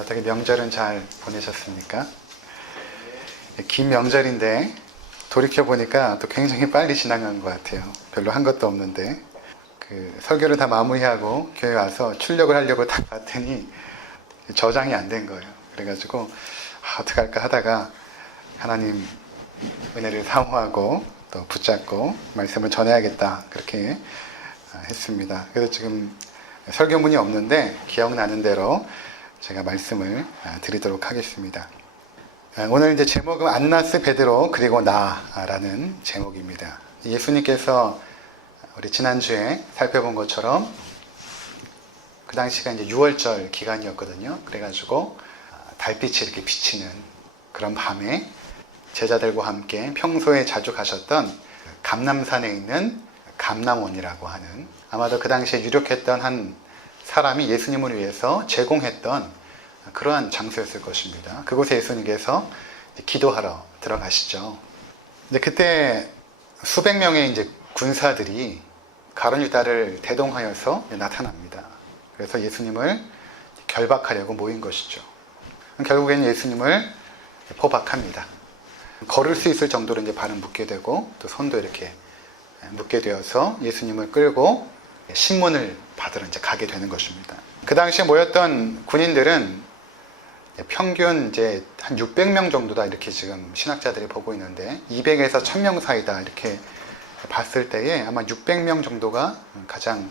어떻게 명절은 잘 보내셨습니까? 긴 명절인데 돌이켜보니까 또 굉장히 빨리 지나간 것 같아요. 별로 한 것도 없는데 설교를 다 마무리하고 교회 와서 출력을 하려고 딱 봤더니 저장이 안 된 거예요. 그래가지고 어떻게 할까 하다가 하나님 은혜를 사모하고 또 붙잡고 말씀을 전해야겠다 그렇게 했습니다. 그래서 지금 설교문이 없는데 기억나는 대로 제가 말씀을 드리도록 하겠습니다. 오늘 이제 제목은 안나스, 베드로 그리고 나라는 제목입니다. 예수님께서 우리 지난주에 살펴본 것처럼 그 당시가 이제 6월절 기간이었거든요. 그래가지고 달빛이 이렇게 비치는 그런 밤에 제자들과 함께 평소에 자주 가셨던 감람산에 있는 감람원이라고 하는, 아마도 그 당시에 유력했던 한 사람이 예수님을 위해서 제공했던 그러한 장소였을 것입니다. 그곳에 예수님께서 기도하러 들어가시죠. 근데 그때 수백 명의 이제 군사들이 가룟 유다를 대동하여서 나타납니다. 그래서 예수님을 결박하려고 모인 것이죠. 결국에는 예수님을 포박합니다. 걸을 수 있을 정도로 이제 발을 묶게 되고 또 손도 이렇게 묶게 되어서 예수님을 끌고 신문을 받으러 이제 가게 되는 것입니다. 그 당시에 모였던 군인들은 평균 이제 한 600명 정도다 이렇게 지금 신학자들이 보고 있는데 200에서 1000명 사이다 이렇게 봤을 때에 아마 600명 정도가 가장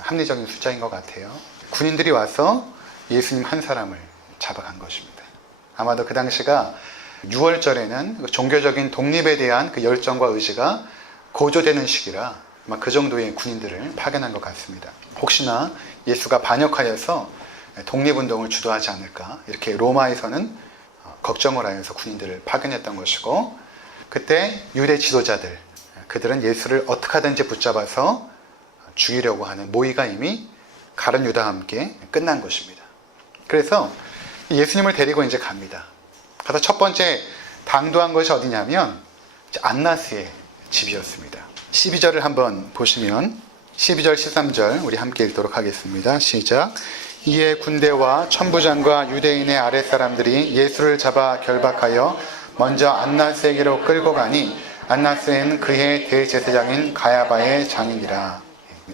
합리적인 숫자인 것 같아요. 군인들이 와서 예수님 한 사람을 잡아간 것입니다. 아마도 그 당시가 6월절에는 종교적인 독립에 대한 그 열정과 의지가 고조되는 시기라 아마 그 정도의 군인들을 파견한 것 같습니다. 혹시나 예수가 반역하여서 독립운동을 주도하지 않을까 이렇게 로마에서는 걱정을 하여서 군인들을 파견했던 것이고, 그때 유대 지도자들 그들은 예수를 어떻게 하든지 붙잡아서 죽이려고 하는 모의가 이미 가룟 유다와 함께 끝난 것입니다. 그래서 예수님을 데리고 이제 갑니다. 가서 첫 번째 당도한 것이 어디냐면 안나스의 집이었습니다. 12절을 한번 보시면 12절 13절 우리 함께 읽도록 하겠습니다. 시작. 이에 군대와 천부장과 유대인의 아랫사람들이 예수를 잡아 결박하여 먼저 안나스에게로 끌고 가니 안나스는 그해 대제사장인 가야바의 장인이라.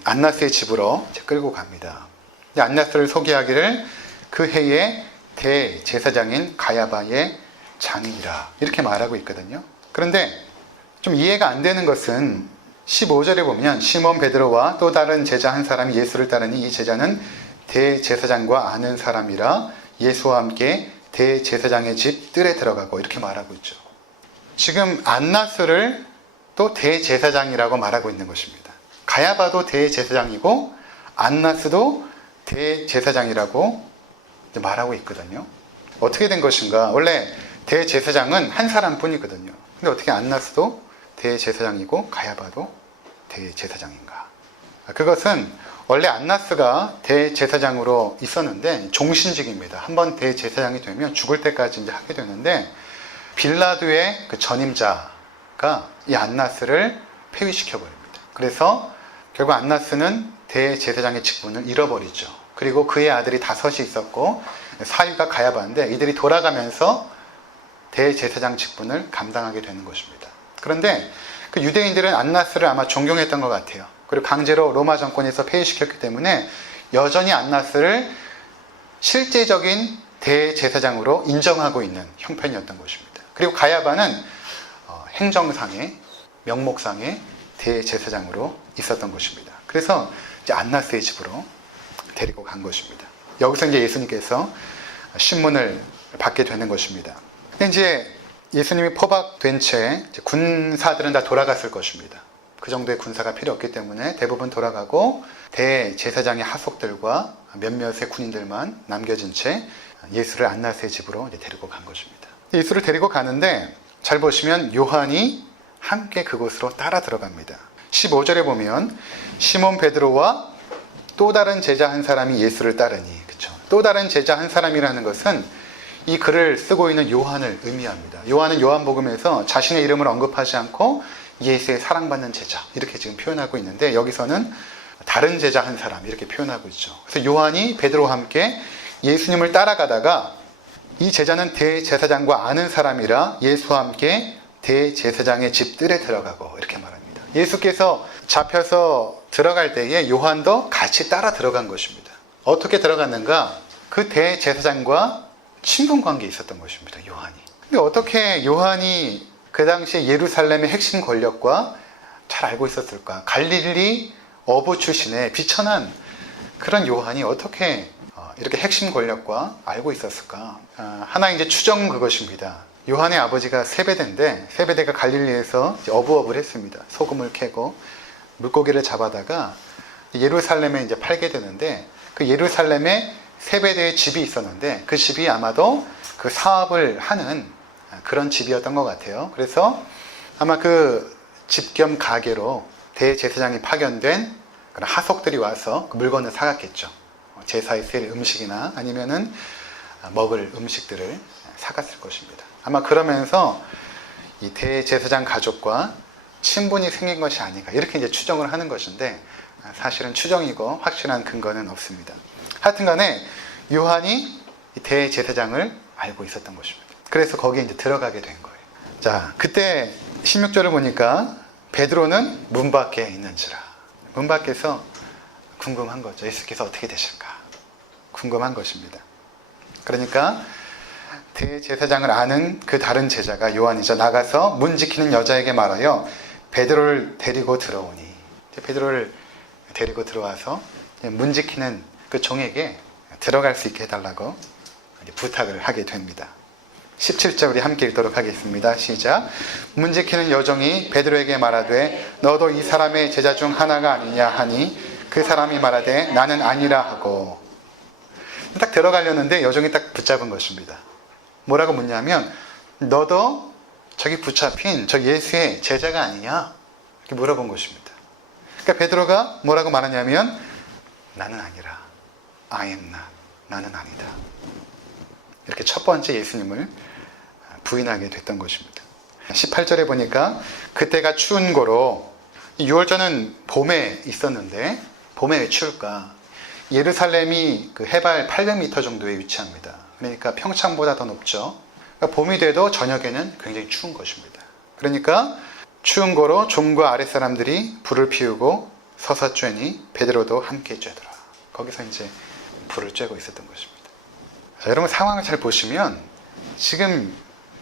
안나스의 집으로 끌고 갑니다. 안나스를 소개하기를 그 해의 대제사장인 가야바의 장인이라 이렇게 말하고 있거든요. 그런데 좀 이해가 안 되는 것은 15절에 보면 시몬 베드로와 또 다른 제자 한 사람이 예수를 따르니 이 제자는 대제사장과 아는 사람이라 예수와 함께 대제사장의 집 뜰에 들어가고 이렇게 말하고 있죠. 지금 안나스를 또 대제사장이라고 말하고 있는 것입니다. 가야바도 대제사장이고 안나스도 대제사장이라고 말하고 있거든요. 어떻게 된 것인가? 원래 대제사장은 한 사람뿐이거든요. 근데 어떻게 안나스도 대제사장이고 가야바도 대제사장인가? 그것은 원래 안나스가 대제사장으로 있었는데 종신직입니다. 한번 대제사장이 되면 죽을 때까지 이제 하게 되는데 빌라도의 그 전임자가 이 안나스를 폐위시켜 버립니다. 그래서 결국 안나스는 대제사장의 직분을 잃어버리죠. 그리고 그의 아들이 5이 있었고 사위가 가야바인데 이들이 돌아가면서 대제사장 직분을 감당하게 되는 것입니다. 그런데 그 유대인들은 안나스를 아마 존경했던 것 같아요. 그리고 강제로 로마 정권에서 폐위시켰기 때문에 여전히 안나스를 실제적인 대제사장으로 인정하고 있는 형편이었던 것입니다. 그리고 가야바는 행정상의 명목상의 대제사장으로 있었던 것입니다. 그래서 이제 안나스의 집으로 데리고 간 것입니다. 여기서 이제 예수님께서 신문을 받게 되는 것입니다. 근데 이제 예수님이 포박된 채 군사들은 다 돌아갔을 것입니다. 그 정도의 군사가 필요 없기 때문에 대부분 돌아가고 대제사장의 하속들과 몇몇의 군인들만 남겨진 채 예수를 안나스의 집으로 이제 데리고 간 것입니다. 예수를 데리고 가는데 잘 보시면 요한이 함께 그곳으로 따라 들어갑니다. 15절에 보면 시몬 베드로와 또 다른 제자 한 사람이 예수를 따르니, 그렇죠? 또 다른 제자 한 사람이라는 것은 이 글을 쓰고 있는 요한을 의미합니다. 요한은 요한복음에서 자신의 이름을 언급하지 않고 예수의 사랑받는 제자 이렇게 지금 표현하고 있는데 여기서는 다른 제자 한 사람 이렇게 표현하고 있죠. 그래서 요한이 베드로와 함께 예수님을 따라가다가 이 제자는 대제사장과 아는 사람이라 예수와 함께 대제사장의 집들에 들어가고 이렇게 말합니다. 예수께서 잡혀서 들어갈 때에 요한도 같이 따라 들어간 것입니다. 어떻게 들어갔는가? 그 대제사장과 친분 관계에 있었던 것입니다. 요한이. 근데 어떻게 요한이 그 당시에 예루살렘의 핵심 권력과 잘 알고 있었을까? 갈릴리 어부 출신의 비천한 그런 요한이 어떻게 이렇게 핵심 권력과 알고 있었을까? 하나의 이제 추정은 그것입니다. 요한의 아버지가 세베대인데 세베대가 갈릴리에서 어부업을 했습니다. 소금을 캐고 물고기를 잡아다가 예루살렘에 이제 팔게 되는데 그 예루살렘에 세베대의 집이 있었는데 그 집이 아마도 그 사업을 하는 그런 집이었던 것 같아요. 그래서 아마 그 집 겸 가게로 대제사장이 파견된 그런 하속들이 와서 그 물건을 사갔겠죠. 제사에 쓸 음식이나 아니면은 먹을 음식들을 사갔을 것입니다. 아마 그러면서 이 대제사장 가족과 친분이 생긴 것이 아닌가 이렇게 이제 추정을 하는 것인데 사실은 추정이고 확실한 근거는 없습니다. 하여튼간에 요한이 이 대제사장을 알고 있었던 것입니다. 그래서 거기에 이제 들어가게 된 거예요. 자, 그때 16절을 보니까 베드로는 문 밖에 있는지라. 문 밖에서 궁금한 거죠. 예수께서 어떻게 되실까? 궁금한 것입니다. 그러니까 대제사장을 아는 그 다른 제자가 요한이죠. 나가서 문 지키는 여자에게 말하여 베드로를 데리고 들어오니. 베드로를 데리고 들어와서 문 지키는 그 종에게 들어갈 수 있게 해달라고 부탁을 하게 됩니다. 17절 우리 함께 읽도록 하겠습니다. 시작. 문 지키는 여종이 베드로에게 말하되 너도 이 사람의 제자 중 하나가 아니냐 하니 그 사람이 말하되 나는 아니라 하고. 딱 들어가려는데 여종이 딱 붙잡은 것입니다. 뭐라고 묻냐면 너도 저기 붙잡힌 저 예수의 제자가 아니냐 이렇게 물어본 것입니다. 그러니까 베드로가 뭐라고 말하냐면 나는 아니라 I am not. 나는 아니다. 이렇게 첫 번째 예수님을 부인하게 됐던 것입니다. 18절에 보니까 그때가 추운 고로 6월절은 봄에 있었는데 봄에 왜 추울까? 예루살렘이 그 해발 800m 정도에 위치합니다. 그러니까 평창보다 더 높죠. 그러니까 봄이 돼도 저녁에는 굉장히 추운 것입니다. 그러니까 추운 고로 종과 아랫사람들이 불을 피우고 서서 쬐니 베드로도 함께 쬐더라. 거기서 이제 불을 쬐고 있었던 것입니다. 자, 여러분 상황을 잘 보시면 지금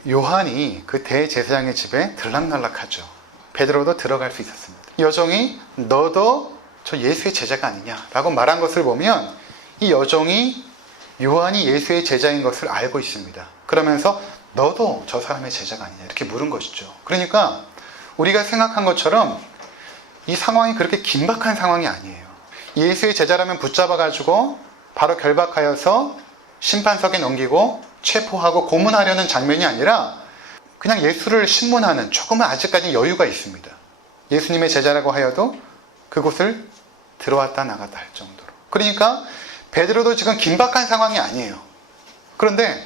요한이 그 대제사장의 집에 들락날락하죠. 베드로도 들어갈 수 있었습니다. 여종이 너도 저 예수의 제자가 아니냐라고 말한 것을 보면 이 여종이 요한이 예수의 제자인 것을 알고 있습니다. 그러면서 너도 저 사람의 제자가 아니냐 이렇게 물은 것이죠. 그러니까 우리가 생각한 것처럼 이 상황이 그렇게 긴박한 상황이 아니에요. 예수의 제자라면 붙잡아가지고 바로 결박하여서 심판석에 넘기고 체포하고 고문하려는 장면이 아니라 그냥 예수를 신문하는 조금은 아직까지 여유가 있습니다. 예수님의 제자라고 하여도 그곳을 들어왔다 나갔다 할 정도로. 그러니까 베드로도 지금 긴박한 상황이 아니에요. 그런데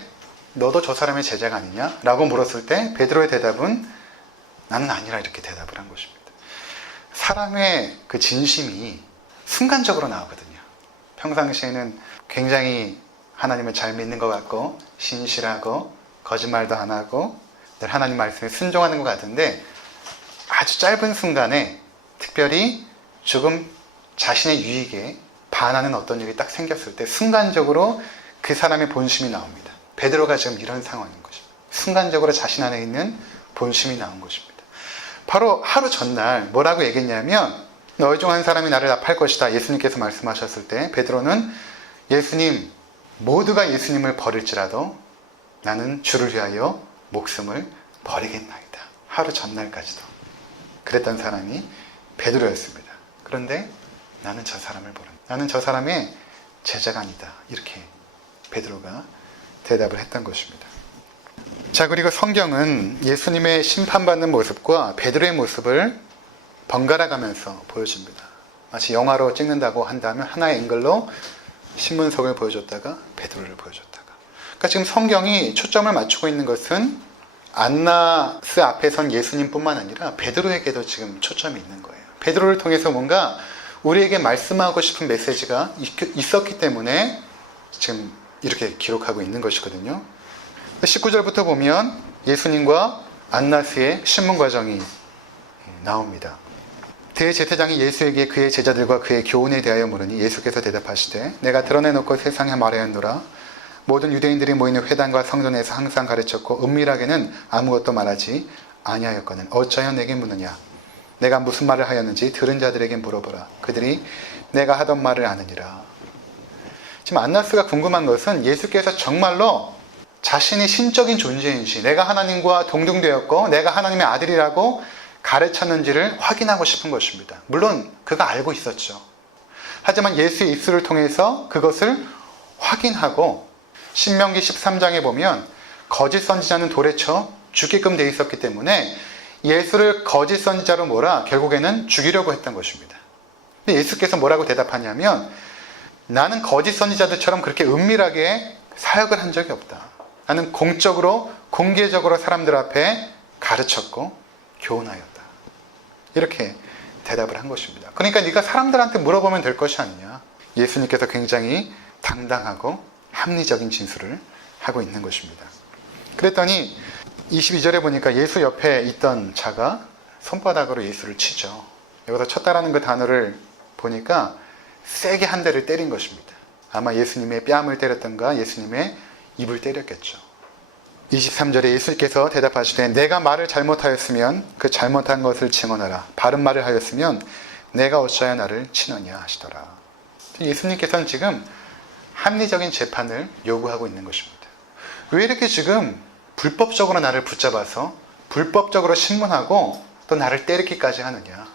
너도 저 사람의 제자가 아니냐? 라고 물었을 때 베드로의 대답은 나는 아니라 이렇게 대답을 한 것입니다. 사람의 그 진심이 순간적으로 나오거든요. 평상시에는 굉장히 하나님을 잘 믿는 것 같고 신실하고 거짓말도 안 하고 늘 하나님 말씀에 순종하는 것 같은데 아주 짧은 순간에 특별히 조금 자신의 유익에 반하는 어떤 일이 딱 생겼을 때 순간적으로 그 사람의 본심이 나옵니다. 베드로가 지금 이런 상황인 것입니다. 순간적으로 자신 안에 있는 본심이 나온 것입니다. 바로 하루 전날 뭐라고 얘기했냐면 너희 중 한 사람이 나를 답할 것이다. 예수님께서 말씀하셨을 때 베드로는 예수님 모두가 예수님을 버릴지라도 나는 주를 위하여 목숨을 버리겠나이다. 하루 전날까지도 그랬던 사람이 베드로였습니다. 그런데 나는 저 사람을 모른다. 나는 저 사람의 제자가 아니다. 이렇게 베드로가 대답을 했던 것입니다. 자, 그리고 성경은 예수님의 심판받는 모습과 베드로의 모습을 번갈아 가면서 보여줍니다. 마치 영화로 찍는다고 한다면 하나의 앵글로 신문석을 보여줬다가 베드로를 보여줬다가. 그러니까 지금 성경이 초점을 맞추고 있는 것은 안나스 앞에 선 예수님뿐만 아니라 베드로에게도 지금 초점이 있는 거예요. 베드로를 통해서 뭔가 우리에게 말씀하고 싶은 메시지가 있었기 때문에 지금 이렇게 기록하고 있는 것이거든요. 19절부터 보면 예수님과 안나스의 신문 과정이 나옵니다. 대제사장이 예수에게 그의 제자들과 그의 교훈에 대하여 물으니 예수께서 대답하시되 내가 드러내놓고 세상에 말하였노라. 모든 유대인들이 모이는 회당과 성전에서 항상 가르쳤고 은밀하게는 아무것도 말하지 아니하였거늘 어찌하여 내게 묻느냐. 내가 무슨 말을 하였는지 들은 자들에게 물어보라. 그들이 내가 하던 말을 아느니라. 지금 안나스가 궁금한 것은 예수께서 정말로 자신이 신적인 존재인지, 내가 하나님과 동등되었고 내가 하나님의 아들이라고 가르쳤는지를 확인하고 싶은 것입니다. 물론 그가 알고 있었죠. 하지만 예수의 입술을 통해서 그것을 확인하고, 신명기 13장에 보면 거짓 선지자는 돌에 쳐 죽게끔 되어 있었기 때문에 예수를 거짓 선지자로 몰아 결국에는 죽이려고 했던 것입니다. 근데 예수께서 뭐라고 대답하냐면 나는 거짓 선지자들처럼 그렇게 은밀하게 사역을 한 적이 없다. 나는 공적으로 공개적으로 사람들 앞에 가르쳤고 교훈하였다. 이렇게 대답을 한 것입니다. 그러니까 네가 사람들한테 물어보면 될 것이 아니냐. 예수님께서 굉장히 당당하고 합리적인 진술을 하고 있는 것입니다. 그랬더니 22절에 보니까 예수 옆에 있던 자가 손바닥으로 예수를 치죠. 여기서 쳤다라는 그 단어를 보니까 세게 한 대를 때린 것입니다. 아마 예수님의 뺨을 때렸던가 예수님의 입을 때렸겠죠. 23절에 예수께서 대답하시되 내가 말을 잘못하였으면 그 잘못한 것을 증언하라. 바른 말을 하였으면 내가 어찌하여 나를 치느냐 하시더라. 예수님께서는 지금 합리적인 재판을 요구하고 있는 것입니다. 왜 이렇게 지금 불법적으로 나를 붙잡아서 불법적으로 신문하고 또 나를 때리기까지 하느냐.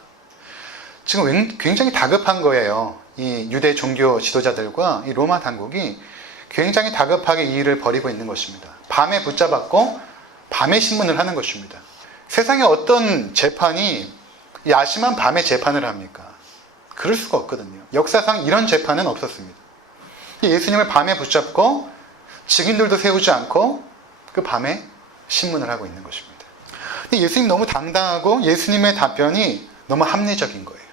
지금 굉장히 다급한 거예요. 이 유대 종교 지도자들과 이 로마 당국이 굉장히 다급하게 이 일을 벌이고 있는 것입니다. 밤에 붙잡았고 밤에 신문을 하는 것입니다. 세상에 어떤 재판이 야심한 밤에 재판을 합니까? 그럴 수가 없거든요. 역사상 이런 재판은 없었습니다. 예수님을 밤에 붙잡고 증인들도 세우지 않고 그 밤에 신문을 하고 있는 것입니다. 근데 예수님 너무 당당하고 예수님의 답변이 너무 합리적인 거예요.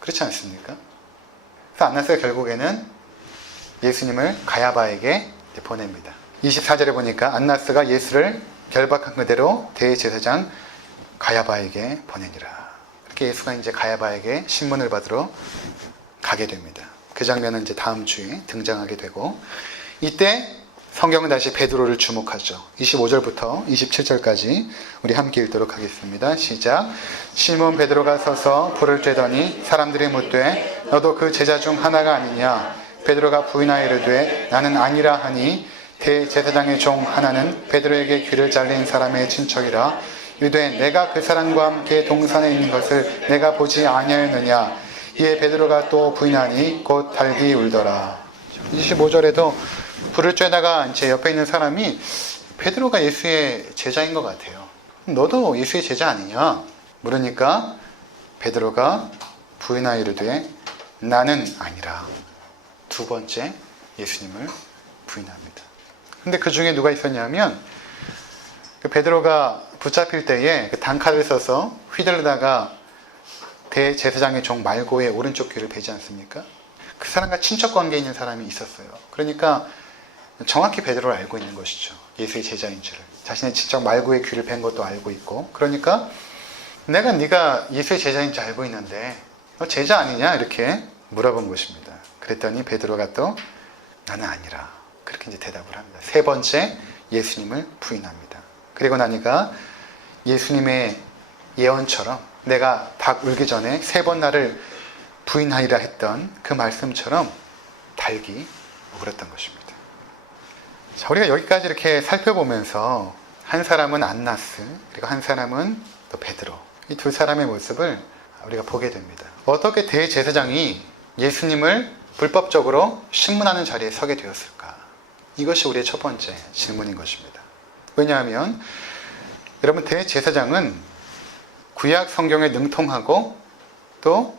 그렇지 않습니까? 그래서 안나스가 결국에는 예수님을 가야바에게 보냅니다. 24절에 보니까 안나스가 예수를 결박한 그대로 대제사장 가야바에게 보내니라. 그렇게 예수가 이제 가야바에게 신문을 받으러 가게 됩니다. 그 장면은 이제 다음 주에 등장하게 되고, 이때 성경은 다시 베드로를 주목하죠. 25절부터 27절까지 우리 함께 읽도록 하겠습니다. 시작. 시몬 베드로가 서서 불을 쬐더니 사람들이 묻되 너도 그 제자 중 하나가 아니냐. 베드로가 부인하여 이르되 나는 아니라 하니 대제사장의 종 하나는 베드로에게 귀를 잘린 사람의 친척이라. 이르되 내가 그 사람과 함께 동산에 있는 것을 내가 보지 아니하였느냐. 이에 베드로가 또 부인하니 곧 달기 울더라. 25절에도 불을 쬐다가 이제 옆에 있는 사람이 베드로가 예수의 제자인 것 같아요. 너도 예수의 제자 아니냐? 물으니까 베드로가 부인하여 이르되 나는 아니라. 두 번째 예수님을 부인합니다. 근데 그 중에 누가 있었냐면 그 베드로가 붙잡힐 때에 그 단칼을 써서 휘둘르다가 대제사장의 종 말고의 오른쪽 귀를 베지 않습니까? 그 사람과 친척 관계에 있는 사람이 있었어요. 그러니까 정확히 베드로를 알고 있는 것이죠. 예수의 제자인 줄을. 자신의 친척 말고의 귀를 벤 것도 알고 있고. 그러니까 내가 네가 예수의 제자인 줄 알고 있는데 너 제자 아니냐? 이렇게 물어본 것입니다. 그랬더니 베드로가 또 나는 아니라. 그렇게 이제 대답을 합니다. 세 번째 예수님을 부인합니다. 그리고 나니까 예수님의 예언처럼 내가 닭 울기 전에 세 번 나를 부인하리라 했던 그 말씀처럼 달기 울었던 것입니다. 자, 우리가 여기까지 이렇게 살펴보면서 한 사람은 안나스, 그리고 한 사람은 또 베드로, 이 두 사람의 모습을 우리가 보게 됩니다. 어떻게 대제사장이 예수님을 불법적으로 신문하는 자리에 서게 되었을까? 이것이 우리의 첫 번째 질문인 것입니다. 왜냐하면 여러분, 대제사장은 구약 성경에 능통하고 또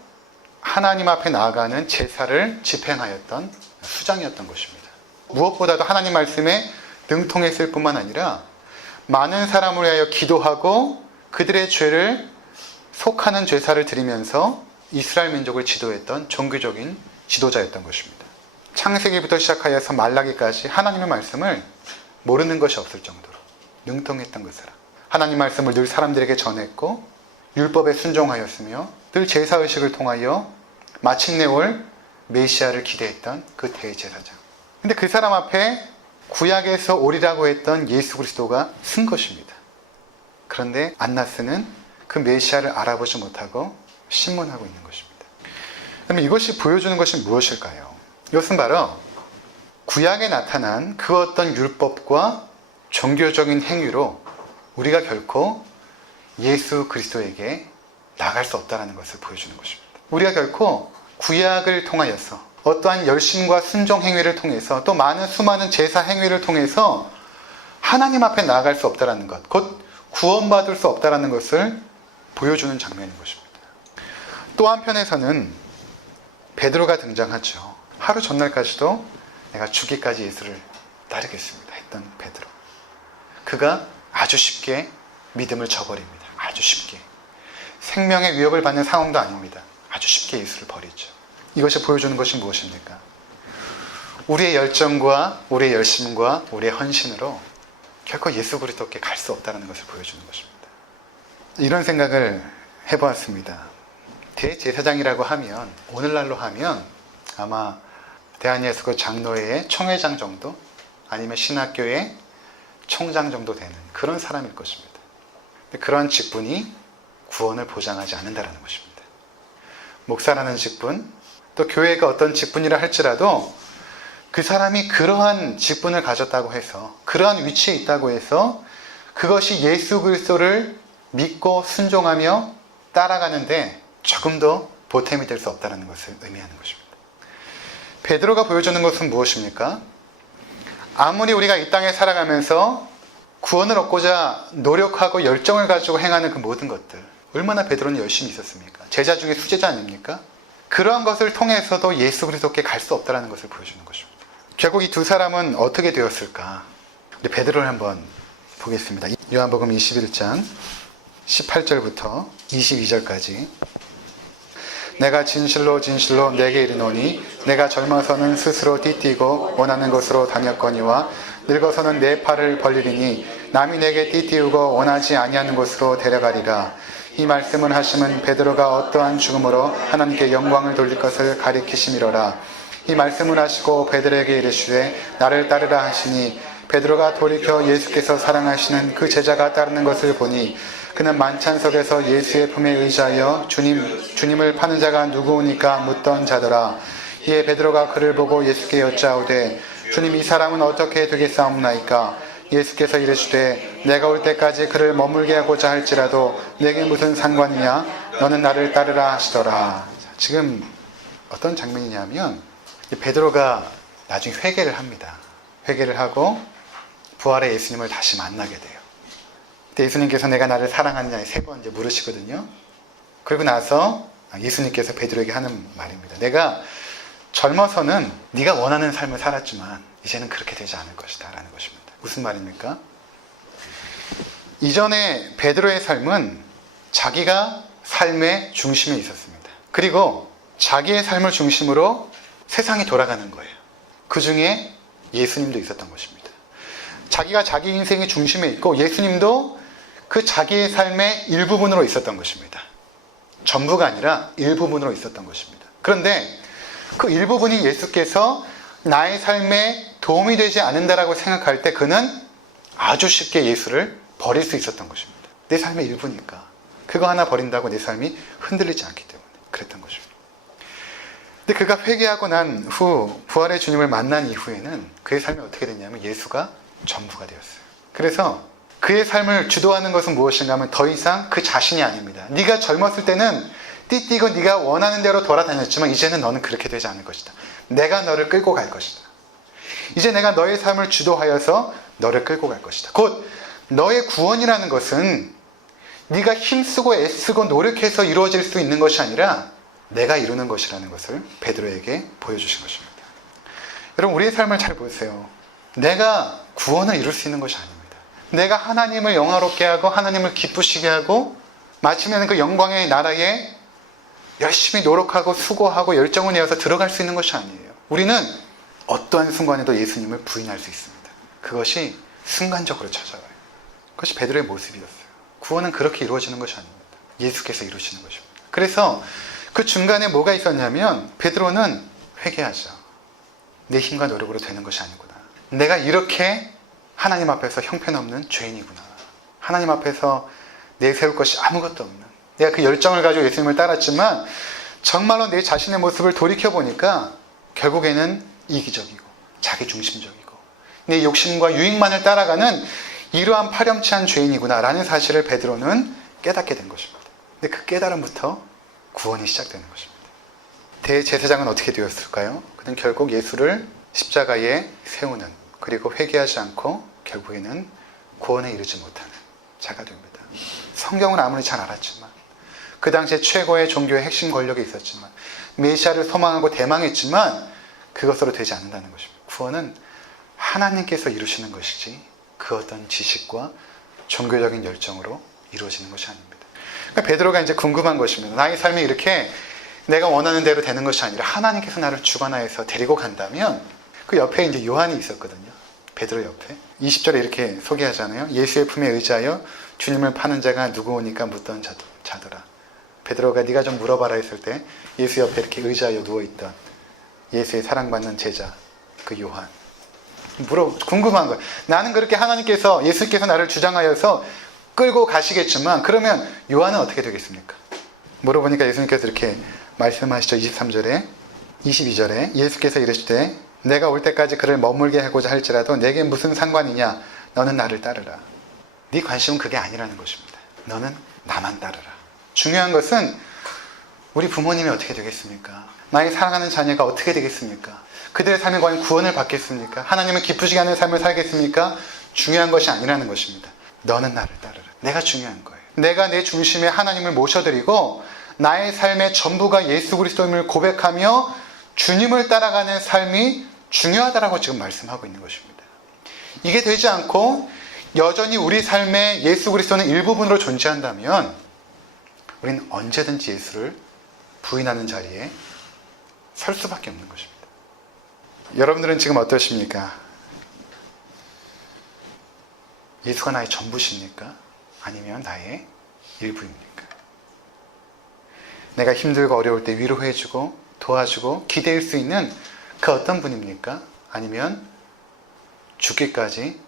하나님 앞에 나아가는 제사를 집행하였던 수장이었던 것입니다. 무엇보다도 하나님 말씀에 능통했을 뿐만 아니라 많은 사람을 위하여 기도하고 그들의 죄를 속하는 제사를 드리면서 이스라엘 민족을 지도했던 종교적인 지도자였던 것입니다. 창세기부터 시작하여서 말라기까지 하나님의 말씀을 모르는 것이 없을 정도로 능통했던 그 사람. 하나님 말씀을 늘 사람들에게 전했고 율법에 순종하였으며 늘 제사의식을 통하여 마침내 올 메시아를 기대했던 그 대제사장. 근데 그 사람 앞에 구약에서 오리라고 했던 예수 그리스도가 쓴 것입니다. 그런데 안나스는 그 메시아를 알아보지 못하고 신문하고 있는 것입니다. 그러면 이것이 보여주는 것이 무엇일까요? 이것은 바로 구약에 나타난 그 어떤 율법과 종교적인 행위로 우리가 결코 예수 그리스도에게 나갈 수 없다는 것을 보여주는 것입니다. 우리가 결코 구약을 통하여서 어떠한 열심과 순종 행위를 통해서 또 많은 수많은 제사 행위를 통해서 하나님 앞에 나아갈 수 없다는 것, 곧 구원받을 수 없다는 것을 보여주는 장면인 것입니다. 또 한편에서는 베드로가 등장하죠. 하루 전날까지도 내가 죽기까지 예수를 따르겠습니다 했던 베드로. 그가 아주 쉽게 믿음을 저버립니다. 아주 쉽게. 생명의 위협을 받는 상황도 아닙니다. 아주 쉽게 예수를 버리죠. 이것이 보여주는 것이 무엇입니까? 우리의 열정과 우리의 열심과 우리의 헌신으로 결코 예수 그리스도께 갈 수 없다는 것을 보여주는 것입니다. 이런 생각을 해보았습니다. 대제사장이라고 하면, 오늘날로 하면 아마 대한예수교 장로회의 총회장 정도, 아니면 신학교의 총장 정도 되는 그런 사람일 것입니다. 그러한 직분이 구원을 보장하지 않는다는 것입니다. 목사라는 직분, 또 교회가 어떤 직분이라 할지라도 그 사람이 그러한 직분을 가졌다고 해서, 그러한 위치에 있다고 해서 그것이 예수 그리스도를 믿고 순종하며 따라가는데 조금 더 보탬이 될 수 없다는 것을 의미하는 것입니다. 베드로가 보여주는 것은 무엇입니까? 아무리 우리가 이 땅에 살아가면서 구원을 얻고자 노력하고 열정을 가지고 행하는 그 모든 것들, 얼마나 베드로는 열심히 있었습니까? 제자 중에 수제자 아닙니까? 그러한 것을 통해서도 예수 그리스도께 갈 수 없다는 것을 보여주는 것입니다. 결국 이 두 사람은 어떻게 되었을까? 우리 베드로를 한번 보겠습니다. 요한복음 21장 18절부터 22절까지. 내가 진실로 진실로 내게 이르노니 내가 젊어서는 스스로 띠띠고 원하는 곳으로 다녔거니와 늙어서는 내 팔을 벌리리니 남이 내게 띠띠우고 원하지 아니하는 곳으로 데려가리라. 이 말씀을 하심은 베드로가 어떠한 죽음으로 하나님께 영광을 돌릴 것을 가리키심이로라. 이 말씀을 하시고 베드로에게 이르시되 나를 따르라 하시니 베드로가 돌이켜 예수께서 사랑하시는 그 제자가 따르는 것을 보니 그는 만찬석에서 예수의 품에 의지하여 주님을 파는 자가 누구오니까 묻던 자더라. 이에 베드로가 그를 보고 예수께 여짜오되 주님, 이 사람은 어떻게 되겠사옵나이까? 예수께서 이르시되 내가 올 때까지 그를 머물게 하고자 할지라도 내게 무슨 상관이냐? 너는 나를 따르라 하시더라. 지금 어떤 장면이냐면 베드로가 나중에 회개를 합니다. 회개를 하고 부활의 예수님을 다시 만나게 돼요. 그때 예수님께서 내가 나를 사랑하느냐 세 번 물으시거든요. 그리고 나서 예수님께서 베드로에게 하는 말입니다. 내가 젊어서는 네가 원하는 삶을 살았지만 이제는 그렇게 되지 않을 것이다 라는 것입니다. 무슨 말입니까? 이전에 베드로의 삶은 자기가 삶의 중심에 있었습니다. 그리고 자기의 삶을 중심으로 세상이 돌아가는 거예요. 그 중에 예수님도 있었던 것입니다. 자기가 자기 인생의 중심에 있고 예수님도 그 자기의 삶의 일부분으로 있었던 것입니다. 전부가 아니라 일부분으로 있었던 것입니다. 그런데 그 일부분이 예수께서 나의 삶에 도움이 되지 않는다라고 생각할 때 그는 아주 쉽게 예수를 버릴 수 있었던 것입니다. 내 삶의 일부니까. 그거 하나 버린다고 내 삶이 흔들리지 않기 때문에 그랬던 것입니다. 근데 그가 회개하고 난 후 부활의 주님을 만난 이후에는 그의 삶이 어떻게 됐냐면 예수가 전부가 되었어요. 그래서 그의 삶을 주도하는 것은 무엇인가 하면 더 이상 그 자신이 아닙니다. 네가 젊었을 때는 띠띠고 네가 원하는 대로 돌아다녔지만 이제는 너는 그렇게 되지 않을 것이다. 내가 너를 끌고 갈 것이다. 이제 내가 너의 삶을 주도하여서 너를 끌고 갈 것이다. 곧 너의 구원이라는 것은 네가 힘쓰고 애쓰고 노력해서 이루어질 수 있는 것이 아니라 내가 이루는 것이라는 것을 베드로에게 보여주신 것입니다. 여러분, 우리의 삶을 잘 보세요. 내가 구원을 이룰 수 있는 것이 아닙니다. 내가 하나님을 영화롭게 하고 하나님을 기쁘시게 하고 마침내는 그 영광의 나라에 열심히 노력하고 수고하고 열정을 내어서 들어갈 수 있는 것이 아니에요. 우리는 어떠한 순간에도 예수님을 부인할 수 있습니다. 그것이 순간적으로 찾아와요. 그것이 베드로의 모습이었어요. 구원은 그렇게 이루어지는 것이 아닙니다. 예수께서 이루시는 것입니다. 그래서 그 중간에 뭐가 있었냐면 베드로는 회개하자. 내 힘과 노력으로 되는 것이 아니구나. 내가 이렇게 하나님 앞에서 형편없는 죄인이구나. 하나님 앞에서 내세울 것이 아무것도 없는, 내가 그 열정을 가지고 예수님을 따랐지만 정말로 내 자신의 모습을 돌이켜보니까 결국에는 이기적이고 자기중심적이고 내 욕심과 유익만을 따라가는 이러한 파렴치한 죄인이구나 라는 사실을 베드로는 깨닫게 된 것입니다. 근데 그 깨달음부터 구원이 시작되는 것입니다. 대제사장은 어떻게 되었을까요? 그는 결국 예수를 십자가에 세우는, 그리고 회개하지 않고 결국에는 구원에 이르지 못하는 자가 됩니다. 성경은 아무리 잘 알았지만, 그 당시에 최고의 종교의 핵심 권력이 있었지만, 메시아를 소망하고 대망했지만 그것으로 되지 않는다는 것입니다. 구원은 하나님께서 이루시는 것이지 그 어떤 지식과 종교적인 열정으로 이루어지는 것이 아닙니다. 그러니까 베드로가 이제 궁금한 것입니다. 나의 삶이 이렇게 내가 원하는 대로 되는 것이 아니라 하나님께서 나를 주관하여서 데리고 간다면, 그 옆에 이제 요한이 있었거든요. 베드로 옆에 20절에 이렇게 소개하잖아요. 예수의 품에 의지하여 주님을 파는 자가 누구오니까 묻던 자더라. 베드로가 네가 좀 물어봐라 했을 때 예수 옆에 이렇게 의지하여 누워있던 예수의 사랑받는 제자 그 요한, 궁금한 거예요. 나는 그렇게 하나님께서, 예수께서 나를 주장하여서 끌고 가시겠지만 그러면 요한은 어떻게 되겠습니까? 물어보니까 예수님께서 이렇게 말씀하시죠. 23절에 22절에 예수께서 이르시되 내가 올 때까지 그를 머물게 하고자 할지라도 내게 무슨 상관이냐, 너는 나를 따르라. 네 관심은 그게 아니라는 것입니다. 너는 나만 따르라. 중요한 것은 우리 부모님이 어떻게 되겠습니까? 나의 사랑하는 자녀가 어떻게 되겠습니까? 그들의 삶에 과연 구원을 받겠습니까? 하나님을 기쁘시게 하는 삶을 살겠습니까? 중요한 것이 아니라는 것입니다. 너는 나를 따르라. 내가 중요한 거예요. 내가 내 중심에 하나님을 모셔드리고 나의 삶의 전부가 예수 그리스도임을 고백하며 주님을 따라가는 삶이 중요하다라고 지금 말씀하고 있는 것입니다. 이게 되지 않고 여전히 우리 삶에 예수 그리스도는 일부분으로 존재한다면 우리는 언제든지 예수를 부인하는 자리에 설 수밖에 없는 것입니다. 여러분들은 지금 어떠십니까? 예수가 나의 전부십니까? 아니면 나의 일부입니까? 내가 힘들고 어려울 때 위로해주고 도와주고 기댈 수 있는 그 어떤 분입니까? 아니면 죽기까지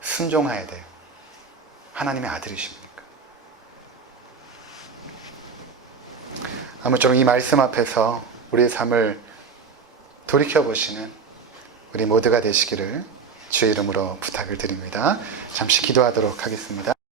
순종해야 돼요. 하나님의 아들이십니까? 아무쪼록 이 말씀 앞에서 우리의 삶을 돌이켜보시는 우리 모두가 되시기를 주의 이름으로 부탁을 드립니다. 잠시 기도하도록 하겠습니다.